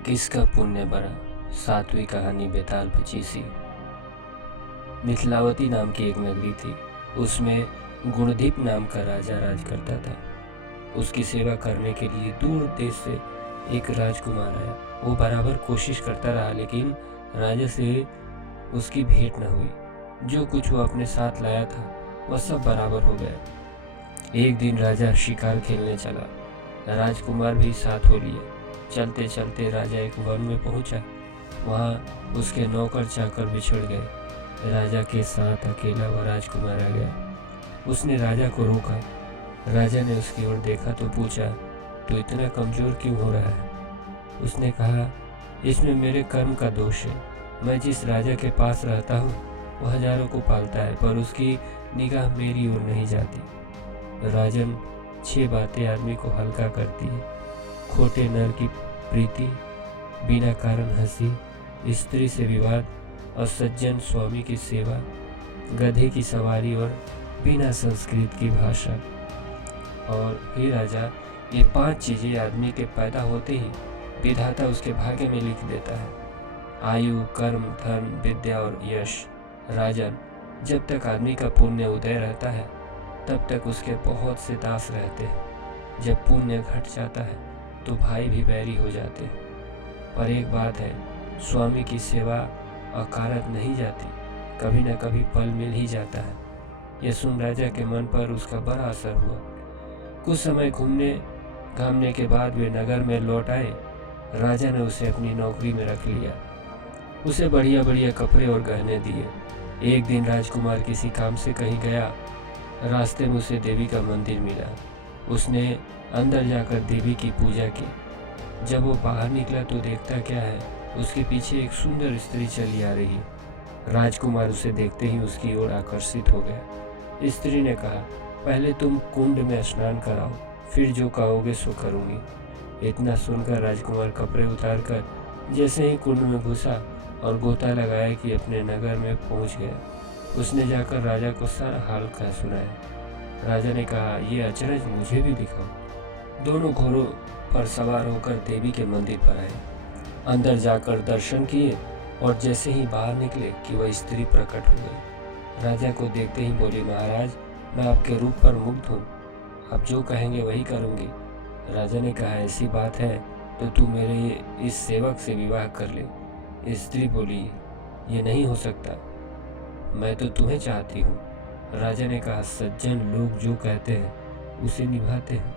किसका पुण्य बड़ा, सातवीं कहानी बेताल पचीसी। मिथिलावती नाम की एक नगरी थी। उसमें गुणदीप नाम का राजा राज करता था। उसकी सेवा करने के लिए दूर देश से एक राजकुमार आया। वो बराबर कोशिश करता रहा, लेकिन राजा से उसकी भेंट न हुई। जो कुछ वो अपने साथ लाया था वह सब बराबर हो गया। एक दिन राजा शिकार खेलने चला। राजकुमार भी साथ हो लिए। चलते चलते राजा एक वन में पहुंचा। वहाँ उसके नौकर चाकर बिछड़ गए। राजा के साथ अकेला वह राजकुमार आ गया। उसने राजा को रोका। राजा ने उसकी ओर देखा तो पूछा, तू इतना कमजोर क्यों हो रहा है? उसने कहा, इसमें मेरे कर्म का दोष है। मैं जिस राजा के पास रहता हूँ वह हजारों को पालता है, पर उसकी निगाह मेरी ओर नहीं जाती। राजन, 6 बातें आदमी को हल्का करती है। खोटे नर की प्रीति, बिना कारण हंसी, स्त्री से विवाद, असज्जन स्वामी की सेवा, गधे की सवारी और बिना संस्कृत की भाषा। और हे राजा, ये 5 चीजें आदमी के पैदा होते ही विधाता उसके भाग्य में लिख देता है। आयु, कर्म, धर्म, विद्या और यश। राजन, जब तक आदमी का पुण्य उदय रहता है तब तक उसके बहुत से दास रहते हैं। जब पुण्य घट जाता है तो भाई भी बैरी हो जाते हैं। पर एक बात है, स्वामी की सेवा अकारत नहीं जाती, कभी न कभी फल मिल ही जाता है। यह सुन राजा के मन पर उसका बड़ा असर हुआ। कुछ समय घूमने घामने के बाद वे नगर में लौट आए। राजा ने उसे अपनी नौकरी में रख लिया। उसे बढ़िया बढ़िया कपड़े और गहने दिए। एक दिन राजकुमार किसी काम से कहीं गया। रास्ते में उसे देवी का मंदिर मिला। उसने अंदर जाकर देवी की पूजा की। जब वो बाहर निकला तो देखता क्या है, उसके पीछे एक सुंदर स्त्री चली आ रही है। राजकुमार उसे देखते ही उसकी ओर आकर्षित हो गया। स्त्री ने कहा, पहले तुम कुंड में स्नान कराओ, फिर जो कहोगे सो करूँगी। इतना सुनकर राजकुमार कपड़े उतारकर जैसे ही कुंड में घुसा और गोता लगाया कि अपने नगर में पहुंच गया। उसने जाकर राजा को सारा हाल कह सुनाया। राजा ने कहा, ये अचरज मुझे भी दिखाओ। दोनों घोड़ों पर सवार होकर देवी के मंदिर पर आए। अंदर जाकर दर्शन किए और जैसे ही बाहर निकले कि वह स्त्री प्रकट हो गई। राजा को देखते ही बोली, महाराज, मैं आपके रूप पर मुग्ध हूँ। आप जो कहेंगे वही करूँगी। राजा ने कहा, ऐसी बात है तो तू मेरे इस सेवक से विवाह कर ले। स्त्री बोली, ये नहीं हो सकता, मैं तो तुम्हें चाहती हूँ। राजा ने कहा, सज्जन लोग जो कहते हैं उसे निभाते हैं,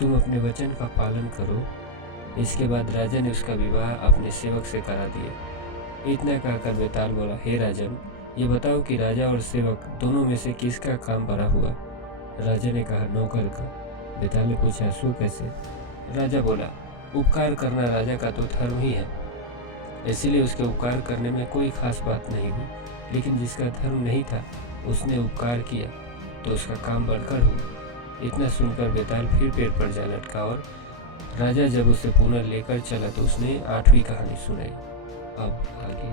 तुम अपने वचन का पालन करो। इसके बाद राजा ने उसका विवाह अपने सेवक से करा दिया। इतना कहकर बेताल बोला, हे राजन, ये बताओ कि राजा और सेवक दोनों में से किसका काम बड़ा हुआ? राजा ने कहा, नौकर का। बेताल ने पूछा, सो कैसे? राजा बोला, उपकार करना राजा का तो धर्म ही है, इसलिए उसके उपकार करने में कोई खास बात नहीं हुई। लेकिन जिसका धर्म नहीं था उसने उपकार किया तो उसका काम बढ़कर हुआ। इतना सुनकर बेताल फिर पेड़ पर जा लटका और राजा जब उसे पुनः लेकर चला तो उसने 8वीं कहानी सुनाई। अब आगे।